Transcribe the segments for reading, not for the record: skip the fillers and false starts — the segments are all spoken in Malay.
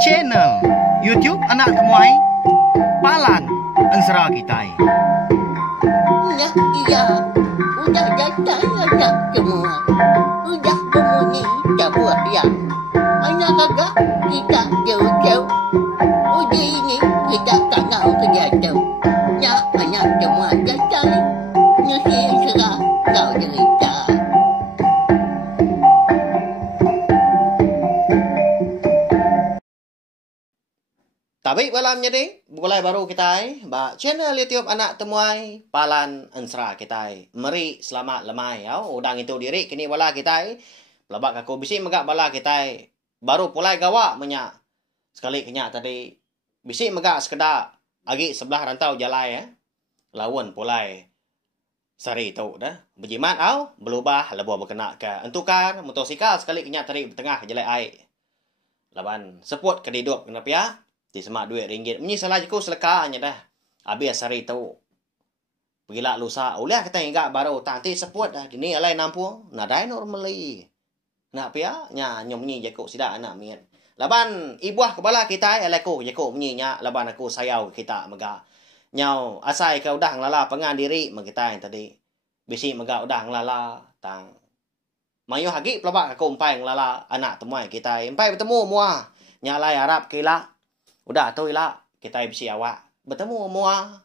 Channel YouTube Anak Temuai Palan Ensera Kitai. Iya, udah datang anak semua. Udah berbunyi sebuah yang anak kakak kita jauh-jauh. Uji ini kita kangen kejatuh. Ya, anak semua datang. Nusi serah kau cerita. Tapi malam jadi mulai baru kita ba channel YouTube Anak Temuai Palan Ensera kita. Mari selamat lemai ya. Udang itu diri kini bala kita. Pelabak aku bisi megak bala kita. Baru pulai gawak menyak. Sekali kenyak tadi bisi megak sekedar agi sebelah rantau jalai ya. Lawan pulai sari tu dah. Berjimat au berubah lebuh berkena ke entukar motosikal sekali kenyak tadi bertengah jalai ai. Laban seput kediduk kenapa ya? Di semak duit ringgit. Menyi salah je ku selekanya dah. Habis hari tu. Pergilah lusa. Ulah kata enggak baru. Tanti seput dah. Dini alai nampung. Nadai normally. Nak pia? Nya nyom menyi je ku sidak anak miat. Laban ibuah kepala kita. Alai ku je ku menyi nya. Laban aku sayau kita mega. Nyau asai ke udah ngelala pengan diri. Kita yang tadi. Bisi mega udah ngelala. Tang. Mayu hagi pelabak aku empai ngelala. Anak temuai kita. Empai bertemu muah. Nyalai harap kila. Udah tu lah kita bisi awak bertemu semua.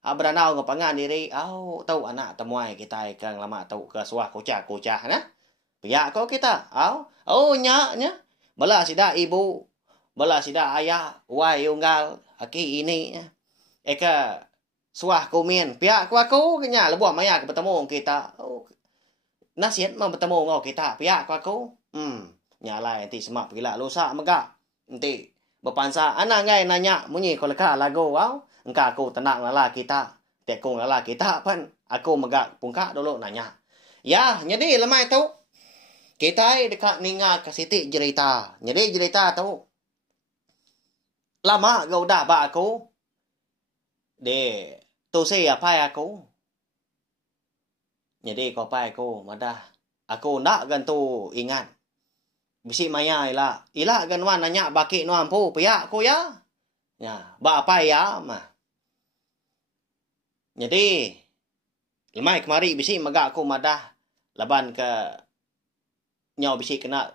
Beranau ngepangan diri. Tahu anak temuai kita kang lama tahu ke suah kocah nah. Pihak kau kita. Nya. Bala sida ibu. Bala sida ayah. Wai unggal. Aki ini. Eka suah kumin. Pihak aku kenya lebuh maya ke bertemu kita. Nasihat mah bertemu ngau kita. Pihak aku. Nyalai nanti semak pergilah lusa megak. Nanti berpansa anak ngai nanya munyi kalau ka lagu engka aku tenang lala kita tekung lala kita pan aku megak pungka dulu nanya ya jadi lemai tu kita dekat ninga ke siti cerita jadi cerita tu lama gau dah ba aku de tu se apa aku jadi kau pai aku madah aku nak gantu ingat bisi maya ila gan wan nanya baki no ampu pia ko ya ba apa ya mah jadi lemai kemari bisi maga aku madah laban ke nyau bisi kena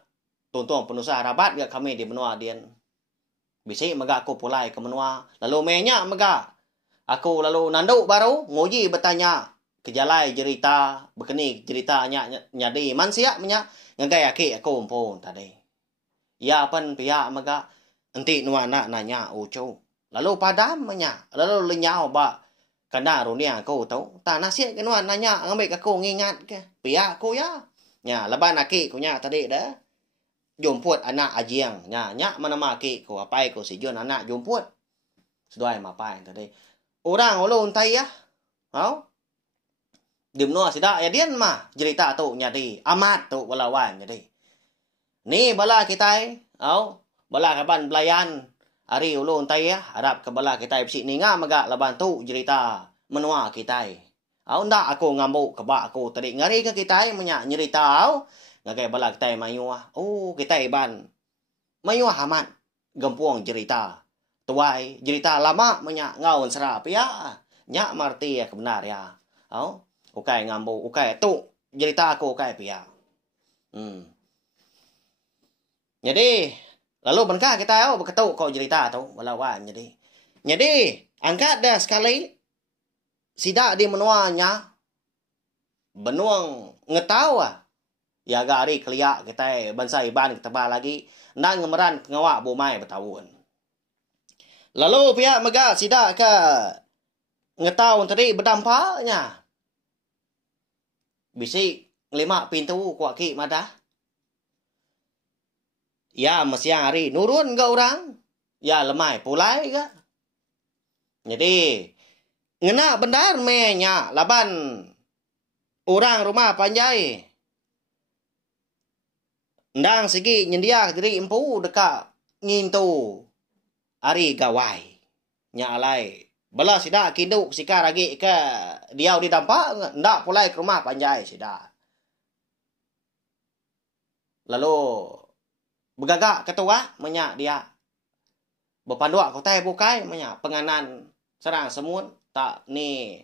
tonton penusah rabat ga kami di benua dian bisi maga aku pulai ke menua lalu menya maga aku lalu nanduk baru ngoji bertanya kejalai cerita bekeni ceritanya nyadi man sia menya ngagai aki aku pun tadi. Ya pan pihak maga enti nuana nanya ucu. Lalu padam menya. Lalu lenyau ba kena runia aku tahu. Tak nasihat ke nuan nanya ngambil aku ngingat ke. Pihak aku ya. Nya leban aki ku nya tadi dah. Jumput anak ajiang. Nya mana maki ku apai ku si jun anak jumput. Sudah mapai tadi. Orang ulun tai ya. Di menua sida ya dian mah cerita tu nyadi amat tu balawan jadi ni bala kita bala kaban belayan hari ulun tai ya harap ke bala kita bisi ninga maga laban tu cerita menua kita ndak aku ngambuk ke bak aku tadi ngari ke kita menya nyerita ngagai bala kita mayu kita ban mayu amat gempuang cerita tuai cerita lama menya ngaun serap ya nya marti ya kebenar ya ukai ngambu, ukai tu cerita aku ukai pia. Jadi lalu benkah kita berketuk kau cerita tu balawan jadi angkat dah sekali sidak di menuanya benuang ngetau ya gari keliak kita bangsa iban kita lagi nang ngemeran ngawak bomai bertahun. Lalu pihak mega sidak ke ngetau tadi berdampaknya bisi lima pintu kuat ki madah. Ya mesiang hari nurun ke orang. Ya lemai pulai ke. Jadi ngena benar menya laban orang rumah panjai. Ndang segi nyendia diri empu dekat ngintu hari gawai. Nya alai bala sida kinduk sika lagi ke diau di dampak ndak pulai ke rumah panjai sida. Lalu Begagak ketua menyak dia. Berpanduak kotai bukai menyak penganan serang semut tak ni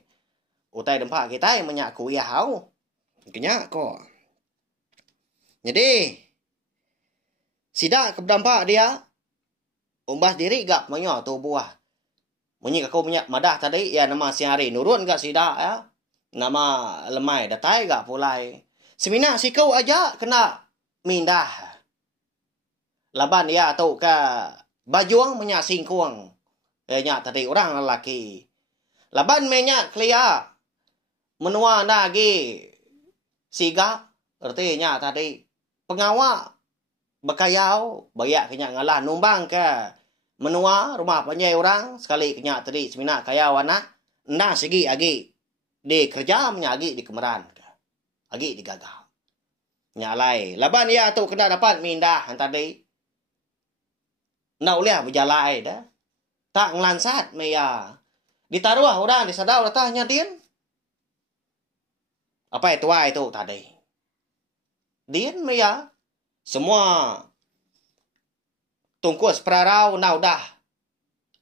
utai dempak kita menyak kuliah hau. Kenyak kok. Jadi sidak kedampak dia umbas diri gak menyo tu buah. Munyi aku menyak madah tadi ya nama siari nurun gak sidak ya. Nama lemai datai gak pulai. Semina sikau aja kena mindah. Laban ya tu ke bajuang menyak singkuang. Nya tadi orang lelaki. Laban menyak kelia menua lagi siga artinya tadi pengawal bekayau bayak kenyak ngalah numbang ke menua rumah panjai orang sekali kenyak tadi semina kayau anak nah segi agi di kerja menyak agi di kemeran agi di gagah nyalai laban ya tu kena dapat mindah tadi nak uliah berjalai dah tak ngelansat meya ditaruh orang di sadau datahnya din apa itu tadi din meya semua tungkus perarau nah udah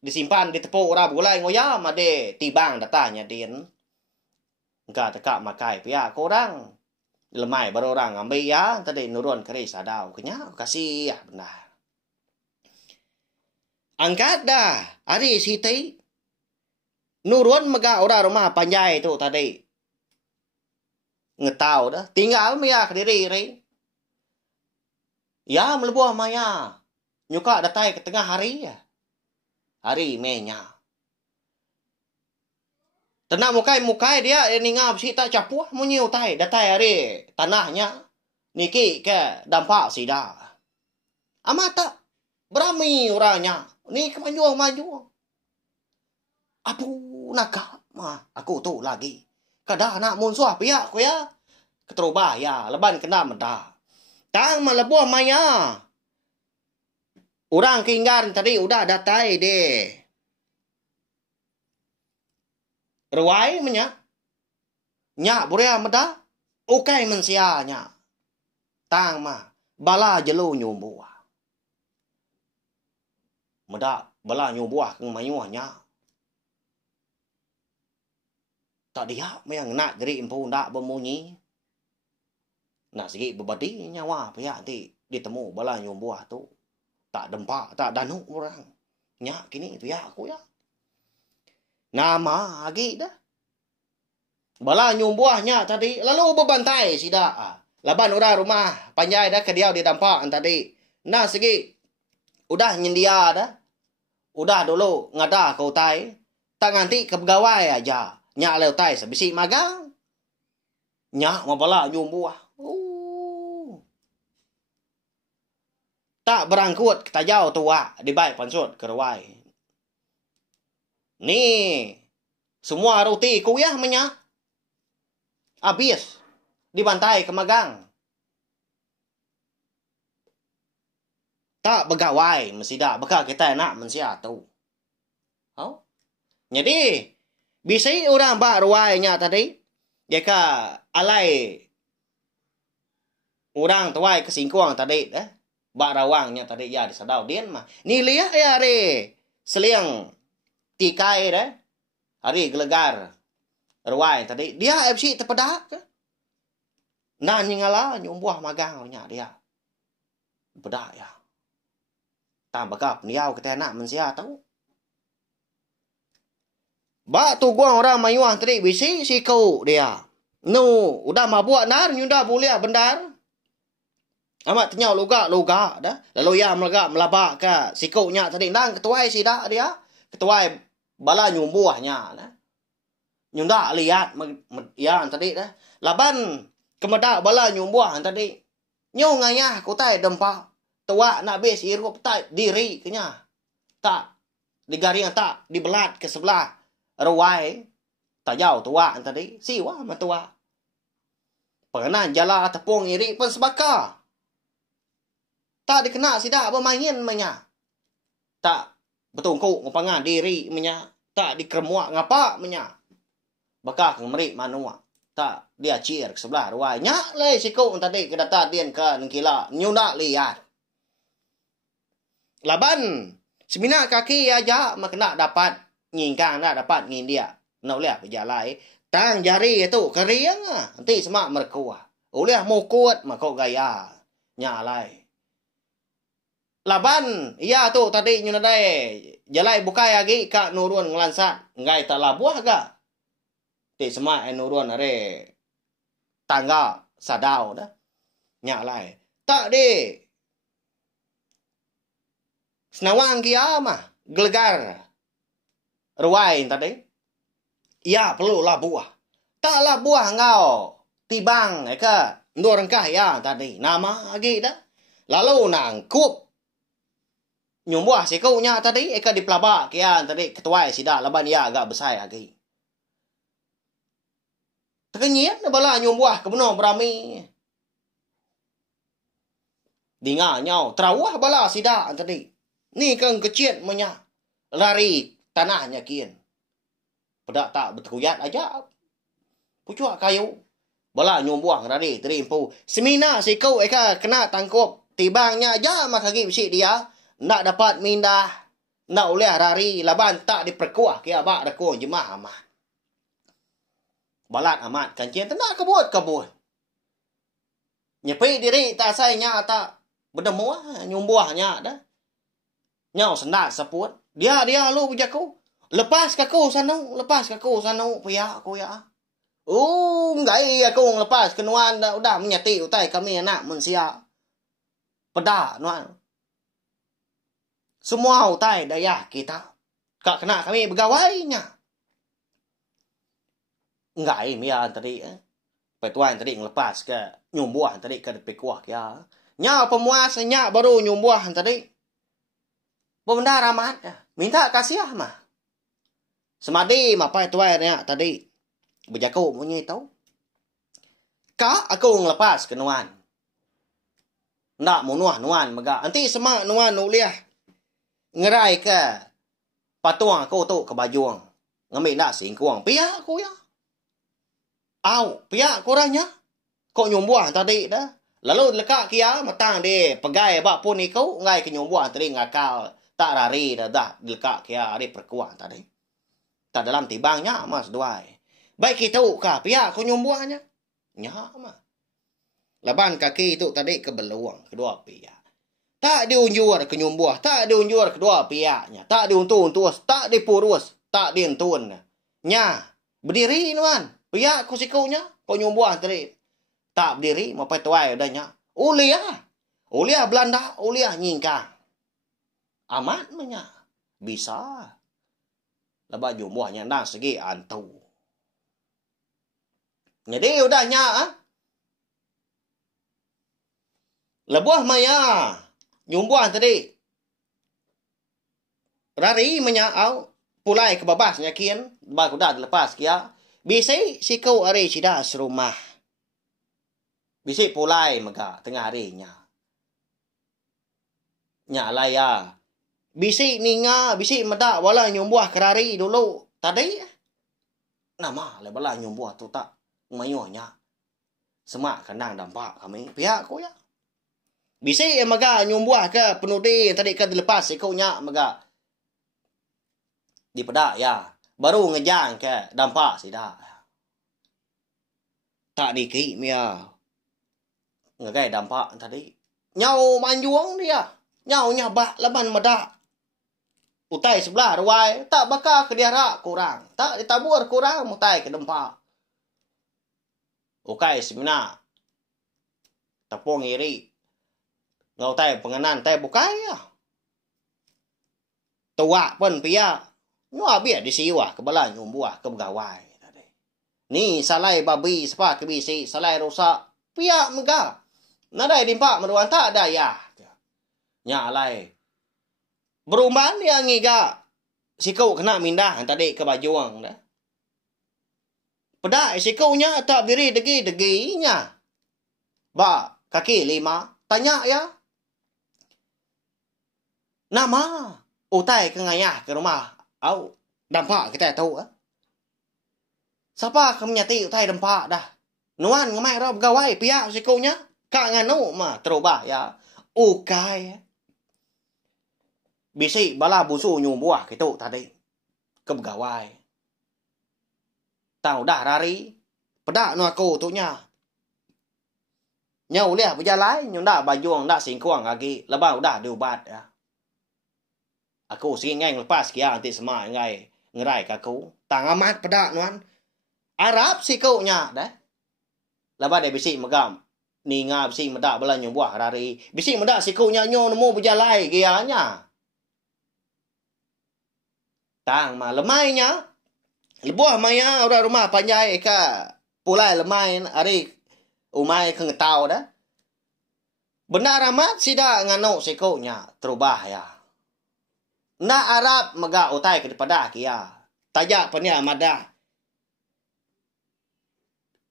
disimpan di tepuk orang bulai ngoyam ade tibang datanya din enggak tekak makai pihak orang lemai baru orang ambil ya tadi nurun keris sadau kenya kasih ya benar angkat dah hari siti nurun mega orang rumah panjai tu tadi ngetau dah tinggal maya kediri ri ya melebuah maya nyuka datai ke tengah hari ya hari menya tenang mukai dia ningap si tak capuh munyi utai datai hari tanahnya niki ke dampak sida amata berami orangnya ni kemajuang apu nakak mah aku tu lagi kada anak munsuah pihak ku ya keterubah ya leban kena mendah tang melebuah maya orang keinggar tadi udah datai deh ruai menyak nyak buria meda ukai mensianya tang mah bala jelu nyumbuah meda bala nyumbuah keng mayuahnya tak dia yang nak diri empu ndak bemunyi nak segi bebadi nyawa pihak nanti ditemu bala nyumbuah tu tak dempak tak danuk orang nyak kini pihak aku ya nama lagi dah bala nyumbuahnya tadi lalu bebantai sida laban orang rumah panjai dah ke dia didampak tadi nah segi udah nyendia dah udah dulu ngada kau tai tak nganti ke pegawai aja nyak leu tai sebisi magang nyak mabala nyumbuah tak berangkut ketajau tua di baik pansut keruai ni semua roti kuyah menyak habis dibantai ke magang tak begawai mesida bekal kita nak mensia tu oh jadi bisa orang bak ruainya tadi jika alai orang tuai kesingkuang tadi bak rawangnya tadi ya disadau din mah ni lihat ya re seliang tikai hari gelegar ruai tadi dia FC terpedak nah nyingala nyumbuah magang nya dia bedak ya tambah kap niau kita nak mensia tahu bak tu guang orang mayuah tadi bisi si kau dia nu udah mabuk nar nyunda boleh bendar amat tenyau loga dah lalu ya melegak melabak ke si kau nya tadi nang ketuai si dak dia ketuai bala nyumbuahnya nah nyunda lihat ya tadi dah laban kemedak bala nyumbuah tadi nyu ngayah kutai dempak tua nak bes irup tak diri kenya tak digaring tak dibelat ke sebelah ruai tak jauh tua tadi siwa matua pernah jala tepung iri pun sebaka tak dikena sidak bermain menya tak betungkuk ngapangan diri menya tak dikeremuak ngapa menya bakal ngemerik manua tak dia cier ke sebelah ruai nyak le sikuk tadi kedata dien ke nengkila nyunda lihat Laban semina kaki aja mak nak dapat ngingkang nak dapat ngin dia. Nak lihat berjalai tang jari itu keriang nanti semak merkuah. Oleh mau kuat mak kau gaya nyalai. Laban iya tu tadi nyuna dai jalai bukai lagi kak nurun ngelansat ngai tak labuah ga. Ti semak nurun are tangga sadau dah. Nyalai. Tak de. Senawang kia mah gelegar. Ruai tadi. Ya perlu labuah. Tak labuah ngau. Tibang eka ndorengkah ya tadi. Nama lagi dah. Lalu nangkup. Nyumbuah si kau nya tadi eka di pelabak kia tadi ketuai sida laban ya agak besar lagi. Terkenyit bala nyumbuah ke benar berami. Dengar nyau terawah bala sida tadi. Ni kan kecil punya lari tanahnya kian. Pedak tak berkuyat aja. Pucuk kayu. Bala nyumbuang lari terimpu. Semina si kau eka kena tangkup. Tibangnya aja mak kaki besi dia. Nak dapat mindah. Nak oleh lari. Laban tak diperkuah. Kia bak rekor jemah amat. Balat amat kancing. Tenak kebut. Nyepi diri tak sayanya tak berdemuah. Nyumbuahnya dah. Nyau sendak seput. Dia lu bujaku. Lepas kaku sanu. Pihak aku ya. Enggak aku lepas. Kenuan udah menyati utai kami anak manusia. Pedak nuan. Semua utai daya kita. Kak kena kami begawainya. Enggak mian tadi. Petuan tadi ngelepas ke nyumbuah tadi ke depan kuah ya. Nyau pemuas nyak baru nyumbuah tadi. Benda ramat. Minta kasih mah. Semadi mapai tuainya tadi. Berjaku punya tahu. Kak aku ngelepas ke nuan. Nak munuah nuan mega. Nanti semak nuan uliah. Ngerai ke patung aku tu ke bajuang. Ngambil nak singkuang. Pihak aku ya. Pihak kurangnya. Kok nyumbuah tadi dah. Lalu lekak kia matang dia. Pegai bak pun ikau. Ngai ke nyumbuah tadi ngakal. Tak lari dah lekak kia ada perkuat tadi. Tak dalam tibangnya mas duai. Baik kita kah pihak aku nyumbuahnya. Nya mah. Laban kaki itu tadi ke beluang kedua pihak. Tak diunjur ke nyumbuah, tak diunjur kedua pihaknya, tak diuntus, tak dipurus, tak dientun. Nya berdiri nuan. Pihak ku sikaunya kau nyumbuah tadi. Tak berdiri mau tuai udahnya. Uliah Belanda, uliah nyingkang. Amat menya. Bisa. Lepas jumbuhnya nak segi antu. Jadi udahnya. Lebuah maya. Jumbuh tadi. Rari menya au. Pulai ke babasnya kian. Baru dah lepas kia. Bisa si kau hari sida serumah. Bisa pulai mega tengah harinya. Nyalai ya. Bisik ninga, bisik medak wala nyumbuah kerari dulu. Tadi nama le bala nyumbuah tu tak mayuhnya. Semak kandang dampak kami pihak ko ya. Bisik maga nyumbuah ke penudi tadi kan dilepas ikutnya maga. Di pedak ya. Baru ngejang ke dampak sida. Tak dikit mia. Ngegai dampak tadi. Nyau manjuang dia. Nyau nyabak laban medak. Utai sebelah ruai. Tak bakal ke diarak kurang. Tak ditabur kurang. Utai ke dempak. Ukai semina. Tepung iri. Ngau tai pengenan. Tai bukai ya. Tuak pun pia. Nyua biar disiwa. Kebala nyumbuah ke begawai. Ni salai babi. Sepa kebisi. Salai rusak. Pia mega. Nadai dimpak meruan tak daya. Nyalai. Berumahan dia ngiga. Si kau kena mindah tadi ke bajuang dah. Pedak si kau nya tak beri degi-deginya. Ba kaki 5. Tanya ya. Nama. Utai ke ngayah ke rumah. Au. Dampak kita tahu. Siapa kemenyati utai dampak dah. Nuan ngamai rau begawai. Pihak si kau nya. Kak nganu mah terubah ya. Ukai. Bisi bala busu nyu buah gitu tadi. Ke pegawai. Tang udah rari. Pedak nu aku tu nya. Nya uliah berjalan. Nyu ndak bajuang ndak singkuang lagi. Lepas udah diubat ya. Aku sikit ngai lepas kia nanti semak ngai ngerai ke aku. Tang amat pedak nuan. Arab si kau nya dah. Lepas dia bisik megam. Ni ngah bisik medak bala nyu buah rari. Bisik medak si kau nya nyu nemu berjalan kia nya. Tang ma lemai nya. Lebuah maya orang rumah panjai ka pulai lemai ari umai keng tau dah. Benar amat sida ngano si kau nya terubah ya. Na Arab mega utai ke pada kia. Tajak penia madah.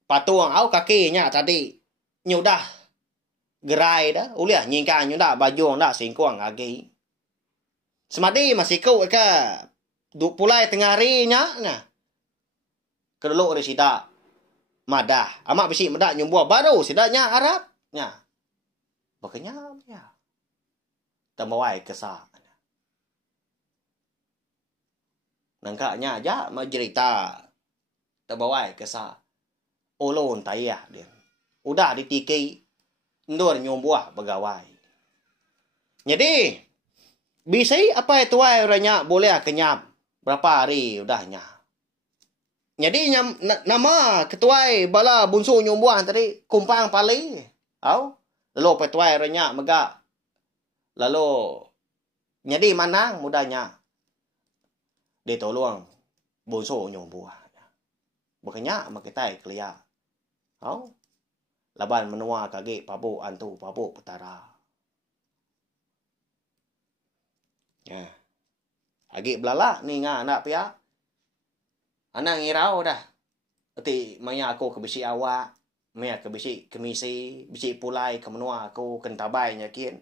Patuang au kakinya tadi nyudah gerai dah. Uliah nyingka nyudah baju dah singkuang lagi. Semadi masih kau ke pulai tengah hari nya nah. Kedulu ada sida madah. Amak bisi madah nyumbuah baru sidanya Arab nya. Bakanya ya. Tambawai kesah. Nangkanya aja majerita. Terbawai kesah. Olon tayah dia. Udah ditiki. Ndur nyumbuah pegawai. Jadi. Bisa apa itu orangnya boleh kenyap. Berapa hari udahnya. Jadi nama ketuai bala bunsu nyumbuah tadi. Kumpang pali. Au. Lalu petuai orangnya megak. Lalu. Jadi manang mudahnya. Dia tolong bonso nyombuah. Makanya makitai kelia. Au. Laban menua kage pabu antu pabu petara. Ya. Agi belala ni nga anak pia. Anak ngirau dah. Ati maya aku ke bisi awak, maya ke bisi kemisi, bisi pulai ke menua aku kentabai nyakin.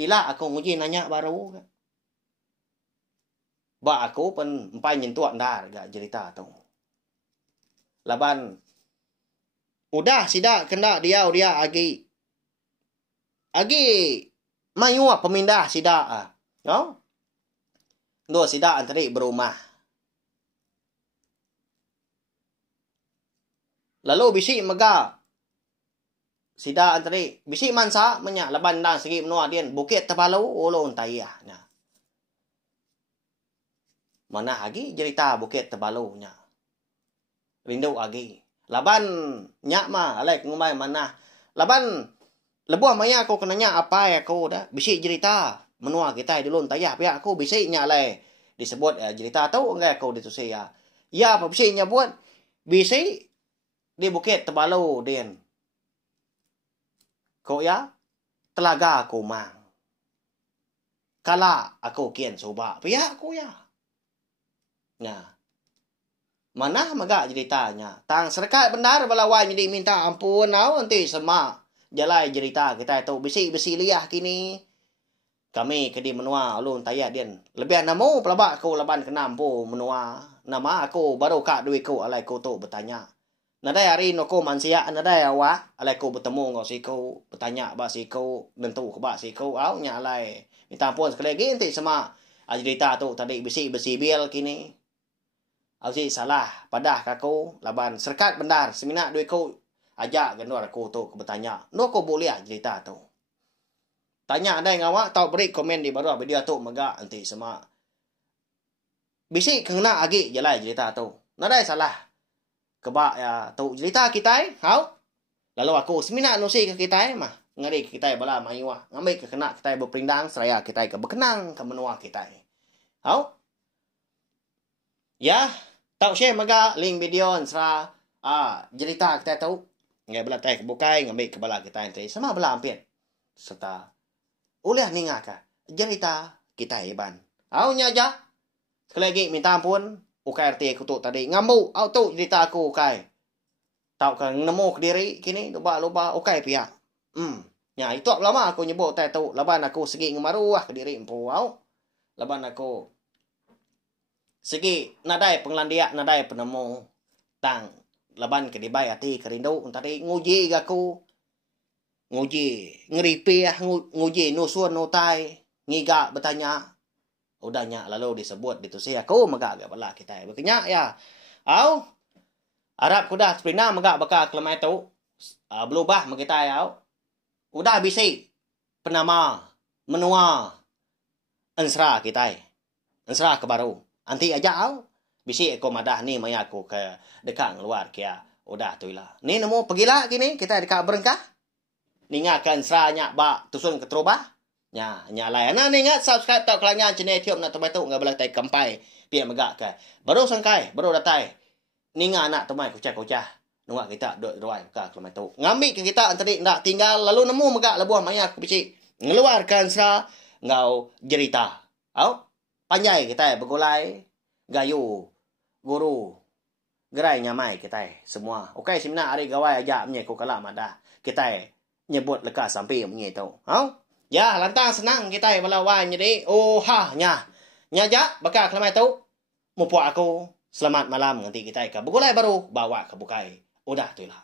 Ila aku nguji nanya baru. Ba aku pun empai nyentuak ndar gak cerita tu. Laban udah sida kena dia agi mayua pemindah sida no? Ndo sida antri berumah. Lalu bisi mega sida antri bisi mansa menya laban dan segi menua dian Bukit Tebalau ulun tayah nah. Mana lagi cerita Bukit Tebalau nya. Rindu lagi. Laban nyak mah alek ngumai mana. Laban lebuah maya aku kenanya apa ya aku dah. Bisik cerita menua kita dulu tayah pihak aku bisik nya le disebut cerita tahu enggak aku ditusi ya. Ya apa bisiknya buat bisik di Bukit Tebalau din. Kok ya telaga aku mang. Kala aku kian coba pihak aku ya. Nah, mana megak ceritanya? Tang serkat benar balawai jadi minta ampun, nau nanti semak jalai cerita kita itu besi liah kini. Kami kedi menua ulun tayah dian. Lebih namu pelabak aku laban kenampu menua. Nama aku baru kak duit ku alai ku tu bertanya. Nadai hari no ku mansia nadai awak alai ku bertemu ngau siku bertanya ba siku nentu ke ba siku au nya alai minta ampun sekali lagi nanti semak cerita tu tadi besi bil kini. Aku salah padah kaku laban serkat benar semina duit ku ajak genor aku tu bertanya. No ko boleh cerita tu. Tanya ada yang awak tahu beri komen di bawah video tu megak nanti semua. Bisi kena agi jelai cerita tu. Nadai salah. Kebak ya tu cerita kita hau. Lalu aku semina nusi ke kita mah. Ngari kita bala mayuah. Ngambil ke kena kita berperindang seraya kita ke berkenang ke menua kita. Hau. Ya. Tahu share maga link video sera cerita kita tahu ngai bela tai bukai ngambil ke bala kita nanti sama bela ampir serta ulah ningaka cerita kita iban au nya aja sekali lagi minta ampun ukai RT aku tu tadi ngambu au tu cerita aku ukai tahu kan nemu ke diri kini lupa ukai pihak nya itu lama aku nyebut tai tu laban aku segi ngemaruah ke diri empu au laban aku segi nadai penglandia nadai penemu tang laban ke dibai ati kerindu tadi nguji gaku nguji ngeripi nguji nusun nutai ngiga bertanya Udahnya lalu disebut ditusi aku megak bala kita. Berkenyak ya. Au. Arab kuda sprina megak baka kelemai tu. Berubah kita ya. Udah bisi penama menua ansra kita. Ansra ke baru. Anti aja au. Bisi aku madah ni maya aku ke dekat luar kia. Udah tu lah. Ni nemu pergilah kini kita dekat berengkah. Ningakan ansra nyak bak tusun ke terubah. Nya lai ana ingat subscribe tau kelanya channel YouTube nak temai tu ngabelah tai kampai pia megak ke baru sangkai baru datai ninga anak temai kucah nungak kita duk ruai ka kelmai tu ngambil ke kita antari nak tinggal lalu nemu megak lebuah maya ku pici ngeluarkan sa ngau jerita au panjai kita bergolai gayu guru gerai nyamai kita semua okey simna hari gawai aja menye ku kala madah kita nyebut lekas sampai menye tu au. Ya, lantang senang kita melawan jadi. Oh ha nya. Nya ja bakal kelamai tu. Mupu aku selamat malam nanti kita ke begulai baru bawa ke bukai. Udah tu lah.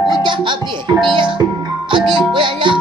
Udah habis dia. Habis boleh